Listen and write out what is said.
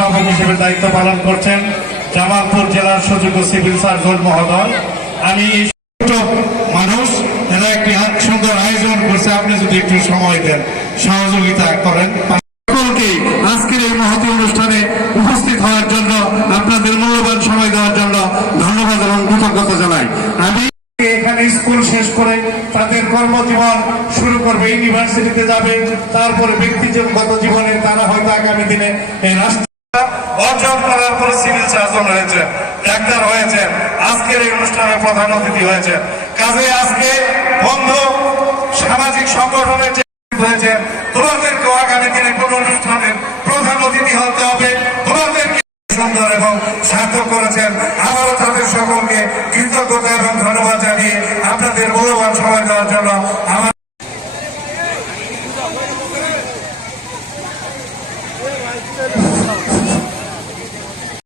অভিভাবক হিসেবে দায়িত্ব পালন করছেন জামালপুর জেলার সুযোগ্য সিভিল সার্জন মহোদয়। আমি ছোট মানুষ, এরা একটি সুন্দর আয়োজন করছে, আপনি যদি একটু সময় দেন, সহযোগিতা করেন। সকলকে আজকের এই মহতী অনুষ্ঠানে উপস্থিত হওয়ার জন্য, আপনাদের মূল্যবান সময় দেওয়ার জন্য ধন্যবাদ এবং কৃতজ্ঞতা জানাই। আমি এখানে স্কুল শেষ করে তাদের কর্মজীবন শুরু করবে, ইউনিভার্সিটিতে যাবে, তারপরে ব্যক্তিগত জীবনে তারা হয়তো আগামী দিনে এই রাষ্ট্র অর্জন করার পরে সিভিল সার্জন হয়েছে, ডাক্তার হয়েছে, আজকের এই অনুষ্ঠানে প্রধান অতিথি হয়েছে। কাজে আজকে বন্ধু সামাজিক সংগঠনের হয়েছে, তোমাদেরকেও আগামী দিনে কোন অনুষ্ঠানের প্রধান অতিথি হতে হবে, তোমাদেরকে সুন্দর এবং সার্থক করেছেন। আবারও তাদের সকলকে কৃতজ্ঞতা